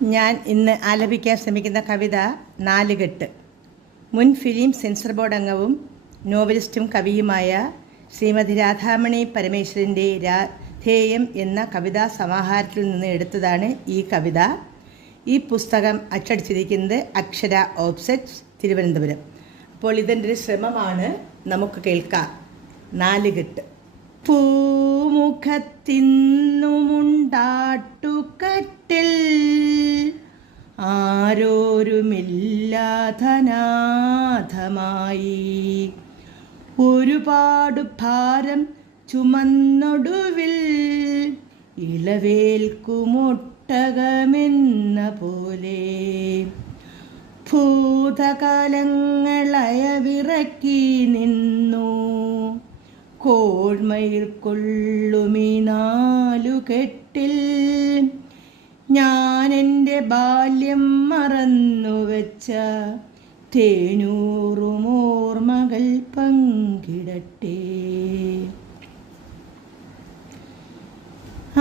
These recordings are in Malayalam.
ഞാൻ ഇന്ന് ആലപിക്കാൻ ശ്രമിക്കുന്ന കവിത നാലുകെട്ട്. മുൻ ഫിലിം സെൻസർ ബോർഡ് അംഗവും നോവലിസ്റ്റും കവിയുമായ ശ്രീമതി രാധാമണി പരമേശ്വരൻ്റെ രാധേയം എന്ന കവിതാ സമാഹാരത്തിൽ നിന്ന് എടുത്തതാണ് ഈ കവിത. ഈ പുസ്തകം അച്ചടിച്ചിരിക്കുന്നത് അക്ഷര ഓഫ്സെറ്റ്, തിരുവനന്തപുരം. അപ്പോൾ ഇതിൻ്റെ ഒരു ശ്രമമാണ്, നമുക്ക് കേൾക്കാം. നാലുകെട്ട്. പൂമുഖത്തിന്നുമുണ്ടാട്ടുകട്ടിൽ ആരോരുമില്ലാധനാഥമായി ഒരുപാടു ഭാരം ചുമന്നൊടുവിൽ ഇളവേൽക്കുമൊട്ടകമെന്ന പോലെ ഭൂതകാലങ്ങളയവിറക്കി നിന്നു കോൾമയിൽ കൊള്ളുമീ നാലുകെട്ടിൽ. ഞാനെൻ്റെ ബാല്യം മറന്നുവെച്ച തേനൂറുമോർമകൾ പങ്കിടട്ടെ.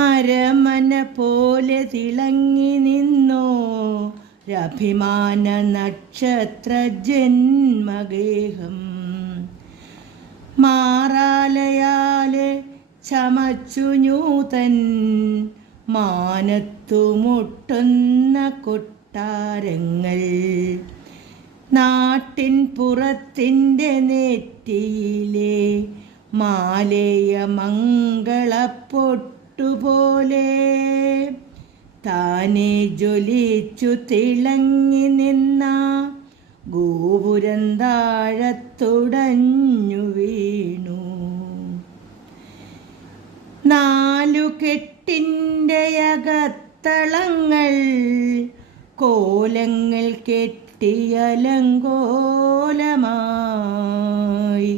അരമന പോലെ തിളങ്ങി നിന്നോ രഭിമാന നക്ഷത്ര ജന്മഗേഹം. മാറാലയാലെ ചമച്ചു നൂതൻ മാനത്തുമുട്ടുന്ന കൊട്ടാരങ്ങൾ. നാട്ടിൻ പുറത്തിൻ്റെ നെറ്റിയിലെ മാലയ മംഗളപ്പൊട്ടുപോലെ താനെ ജ്വലിച്ചു തിളങ്ങി നിന്ന ഗോപുരം താഴത്തുടഞ്ഞു വീണു. നാലുകെട്ടിൻ്റെ അകത്തളങ്ങൾ കോലങ്ങൾ കെട്ടിയലങ്കോലമായി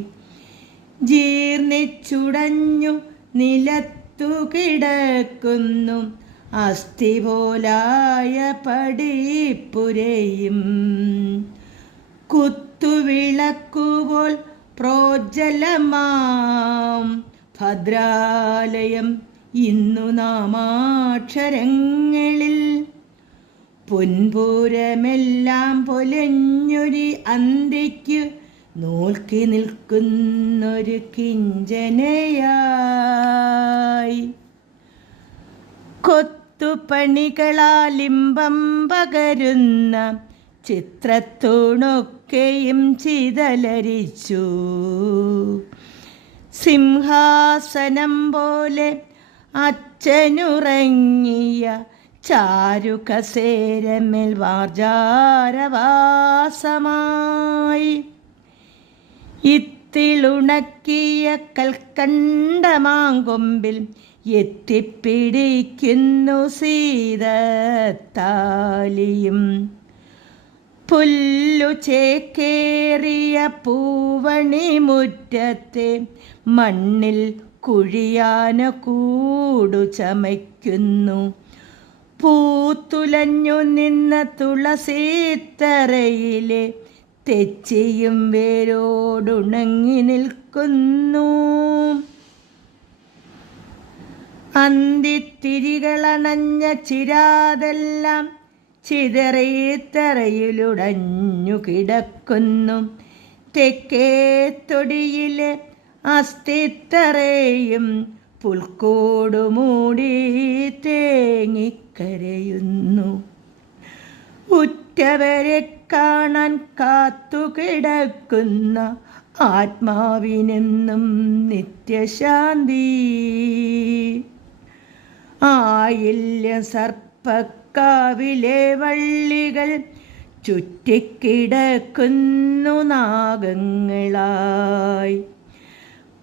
ജീർണിച്ചുടഞ്ഞു നിലത്തു കിടക്കുന്നു അസ്ഥി പോലായ പടിപ്പുരയും. കുത്തുവിളക്കുപോൽ പ്രോജ്വലമാം ഭദ്രാലയം ഇന്നു നാമാക്ഷരങ്ങളിൽ. പൊൻപൂരമെല്ലാം പൊലഞ്ഞൊരു അന്തിക്ക് നോക്കി നിൽക്കുന്നൊരു കിഞ്ചനയായി. കൊത്തുപണികളാലിമ്പം പകരുന്ന ചിത്രത്തൂണൊക്കെയും ചിതലരിച്ചു. സിംഹാസനം പോലെ അച്ഛനുറങ്ങിയ ചാരുകസേരമേൽ വാർജാരവാസമായി. ഇത്തിളുണക്കിയ കൽക്കണ്ടമാങ്കൊമ്പിൽ എത്തിപ്പിടിക്കുന്നു സീതത്താലിയും. പുല്ലു ചേക്കേറിയ പൂവണിമുറ്റത്തെ മണ്ണിൽ കുഴിയാന കൂടു ചമയ്ക്കുന്നു. പൂത്തുലഞ്ഞു നിന്ന തുളസീത്തറയിലെ തെച്ചിയും വേരോടുണങ്ങി നിൽക്കുന്നു. അന്തിത്തിരികളണഞ്ഞ ചിരാതെല്ലാം ചിതറിത്തറയിലുടഞ്ഞു കിടക്കുന്നു. തെക്കേ തൊടിയിലെ അസ്ഥിത്തറയും പുൽക്കോടു മൂടി തേങ്ങിക്കരയുന്നു. ഉറ്റവരെ കാണാൻ കാത്തുകിടക്കുന്ന ആത്മാവിനെന്നും നിത്യശാന്തി. ആയില്യ സർപ്പക്കാവിലെ വള്ളികൾ ചുറ്റിക്കിടക്കുന്നു നാഗങ്ങളായി.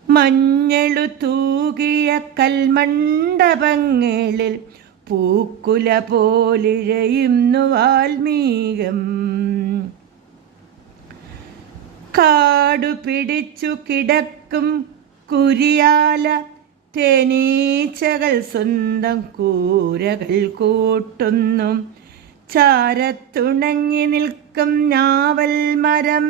മഞ്ഞളു തൂകിയ കൽമണ്ഡപങ്ങളിൽ പൂക്കുല പോലിഴയുന്നു വാൽമീകം. കാടു പിടിച്ചു കിടക്കും കുരിയാല തേനീച്ചകൾ സ്വന്തം കൂരകൾ കൂട്ടുന്നു. ചാരത്തുണങ്ങി നിൽക്കും ഞാവൽ മരം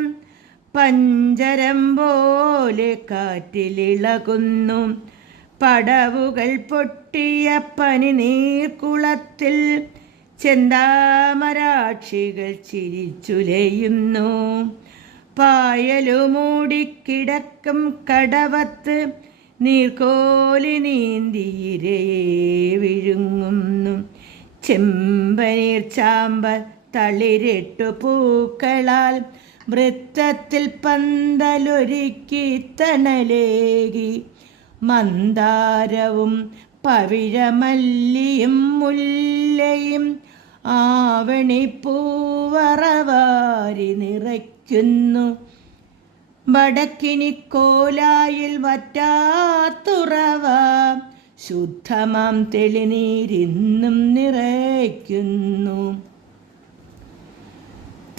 പഞ്ചരം പോലെ കാറ്റിലിളകുന്നു. പടവുകൾ പൊട്ടിയ പനിനീർക്കുളത്തിൽ ചെന്താമരാക്ഷികൾ ചിരിച്ചുലയുന്നു. പായലുമൂടിക്കിടക്കും കടവത്ത് നീർക്കോലി നീന്തിയിരയെ വിഴുങ്ങുന്നു. ചെമ്പനീർ ചാമ്പൽ തളിരിട്ടു പൂക്കളാൽ വൃത്തത്തിൽ പന്തലൊരുക്കി തണലേകി. മന്ദാരവും പവിഴമല്ലിയും മുല്ലയും ആവണിപ്പൂവറവാരി നിറയ്ക്കുന്നു. വടക്കിനിക്കോലായിൽ വറ്റാത്തുറവ ശുദ്ധമാം തെളിനീരിന്നും നിറയ്ക്കുന്നു.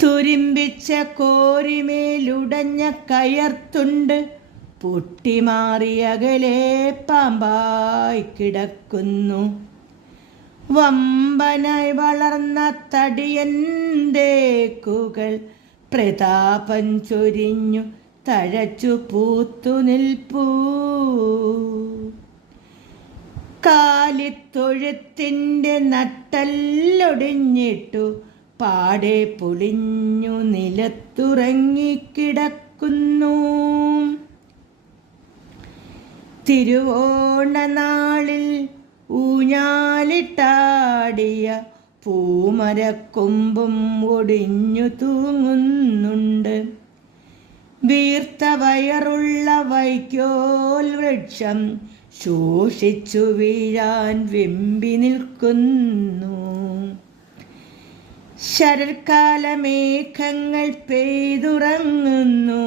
തുരുമ്പിച്ച കോരിമേലുടഞ്ഞ കയർത്തുണ്ട് പൊട്ടിമാറിയകലെ പാമ്പായി കിടക്കുന്നു. വമ്പനായി വളർന്ന തടിയന്തേക്കുകൾ പ്രതാപം ചൊരിഞ്ഞു തഴച്ചു പൂത്തു നിൽപ്പൂ. കാലിത്തൊഴുത്തിൻ്റെ നട്ടല്ലൊടിഞ്ഞിട്ടു പാടെ പൊളിഞ്ഞു നിലത്തുറങ്ങിക്കിടക്കുന്നു. തിരുവോണനാളിൽ ഊഞ്ഞാലിട്ടാടിയ പൂമരക്കൊമ്പും ഒടിഞ്ഞു തൂങ്ങുന്നുണ്ട്. വീർത്ത വയറുള്ള വൈക്കോൽ വൃക്ഷം ശോഷിച്ചു വീഴാൻ വെമ്പി നിൽക്കുന്നു. ശരത്കാല മേഘങ്ങൾ പെയ്തുറങ്ങുന്നു.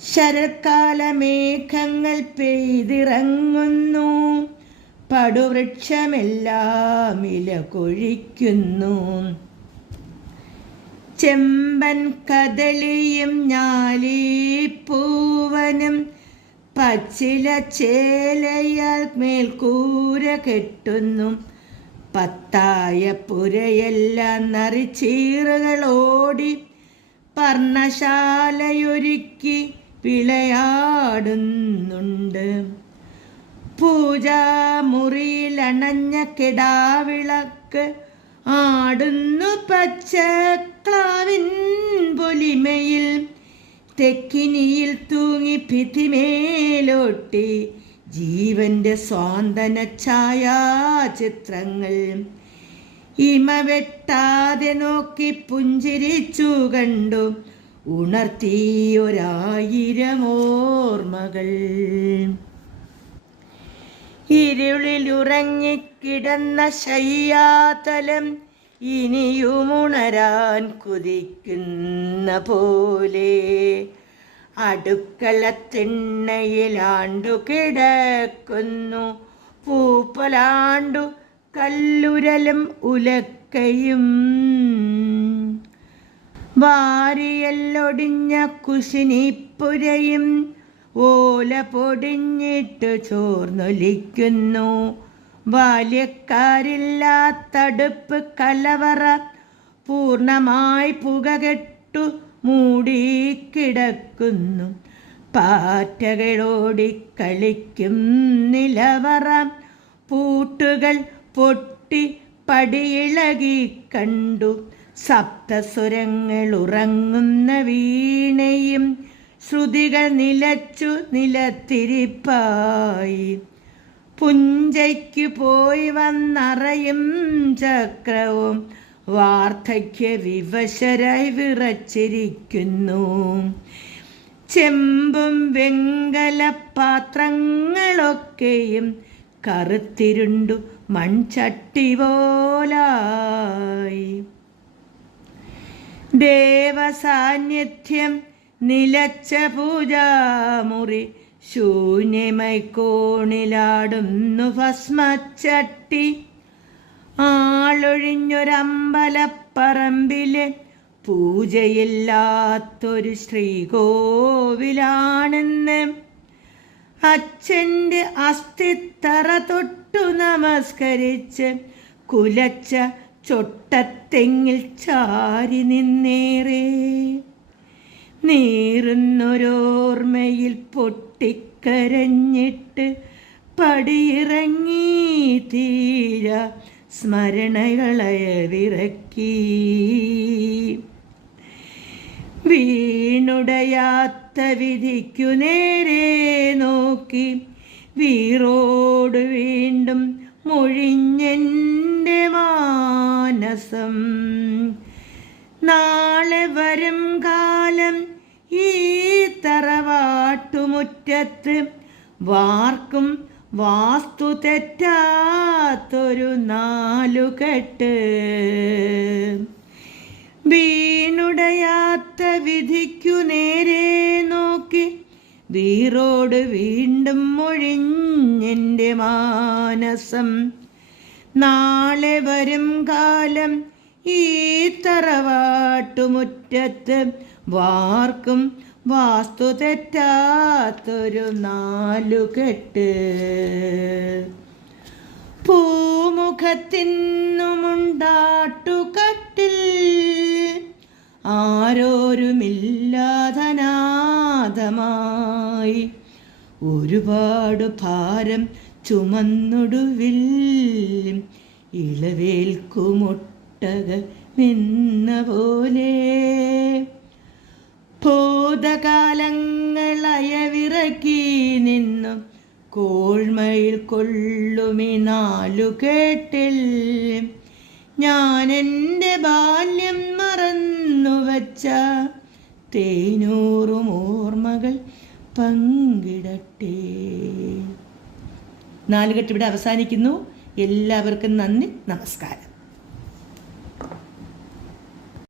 ശരത്കാല മേഘങ്ങൾ പെയ്തിറങ്ങുന്നു. പടുവൃക്ഷമെല്ലാം ഇല കൊഴിക്കുന്നു. ചെമ്പൻ കദളിയും ഞാലിപ്പൂവനും പച്ചില ചേലയാൽ മേൽക്കൂര കെട്ടുന്നു. പത്തായ പുരയെല്ലാം നറിച്ചീറുകളോടി പർണശാലയൊരുക്കി വിളയാടുന്നുണ്ട്. പൂജാമുറിയിൽ അണഞ്ഞ കിടാവിളക്ക് ആടുന്നു പച്ചക്ലാവിൻ പൊലിമയിൽ. തെക്കിനിയിൽ തൂങ്ങി ഭിത്തിമേലോട്ടി ജീവന്റെ സ്വാന്തന ഛായാചിത്രങ്ങൾ. ഇമ വെട്ടാതെ നോക്കി പുഞ്ചിരിച്ചു കണ്ടു ഉണർത്തിയൊരായിരം ഓർമ്മകൾ. ഇരുളിലുറങ്ങിക്കിടന്ന ശയ്യാതലം ഇനിയുമുണരാൻ കുതിക്കുന്ന പോലെ അടുക്കളത്തിണ്ണയിലാണ്ടു കിടക്കുന്നു. പൂപ്പലാണ്ടു കല്ലുരലും ഉലക്കയും. വാരിയല്ലൊടിഞ്ഞ കുശിനിപ്പുരയും ഓല പൊടിഞ്ഞിട്ട് ചോർന്നൊലിക്കുന്നു. ബാല്യക്കാരില്ലാത്തടുപ്പ് കലവറ പൂർണ്ണമായി പുകകെട്ടു മൂടിക്കിടക്കുന്നു. പാറ്റകളോടിക്കളിക്കും നിലവറ. പൂട്ടുകൾ പൊട്ടി പടിയിളകി കണ്ടു. സപ്തസ്വരങ്ങൾ ഉറങ്ങുന്ന വീണയും ശ്രുതികൾ നിലച്ചു നിലത്തിരിപ്പായി. പുഞ്ചയ്ക്കു പോയി വന്നറയും ചക്രവും വാർദ്ധക്യ വിവശരായി വിറച്ചിരിക്കുന്നു. ചെമ്പും വെങ്കല പാത്രങ്ങളൊക്കെയും കറുത്തിരുണ്ടു മൺചട്ടി പോലായി. ദേവസാന്നിധ്യം നിലച്ച പൂജാമുറി ശൂന്യമായി കോണിലാടുന്നു ഭസ്മച്ചട്ടി. ആളൊഴിഞ്ഞൊരമ്പലപ്പറമ്പിലെ പൂജയില്ലാത്തൊരു ശ്രീകോവിലാണെന്ന്. അച്ഛൻ്റെ അസ്ഥിത്തറ തൊട്ടു നമസ്കരിച്ച് കുലച്ച ചൊട്ടത്തെങ്ങിൽ ചാരി നിന്നേറെ. നീറുന്നൊരോർമ്മയിൽ പൊട്ടിക്കരഞ്ഞിട്ട് പടിയിറങ്ങി തീര സ്മരണകളയവിറക്കി. വീണുടയാത്ത വിധിക്കു നേരെ നോക്കി വീറോട് വീണ്ടും മൊഴിഞ്ഞെൻ്റെ മാനസം. നാളെ വരും കാലം ഈ തറവാട്ടുമുറ്റത്ത് വാർക്കും വാസ്തു തെറ്റാത്തൊരു നാലുകെട്ട്. വീണുടയാത്ത വിധിക്കു നേരെ നോക്കി വീറോട് വീണ്ടും മൊഴിഞ്ഞെൻ്റെ മാനസം. നാളെ വരും കാലം ഈ തറവാട്ടുമുറ്റത്ത് വാർക്കും വാസ്തു തെറ്റാത്തൊരു നാലുകെട്ട്. പൂമുഖത്തിന്നുമുണ്ടാട്ടുകട്ടിൽ ആരോരുമില്ലാതനാഥമായി ഒരുപാട് ഭാരം ചുമന്നൊടുവിൽ ഇളവേൽക്കുമൊട്ടകമെന്ന പോലെ ഭൂതകാലങ്ങളയവിറക്കി നിന്നു കോൾമയിൽ കൊള്ളുമി നാലുകെട്ടിൽ. ഞാനെൻ്റെ ബാല്യം മറന്നുവച്ച തേനൂറും ഓർമ്മകൾ പങ്കിടട്ടെ. നാലുകെട്ട് ഇവിടെ അവസാനിക്കുന്നു. എല്ലാവർക്കും നന്ദി, നമസ്കാരം.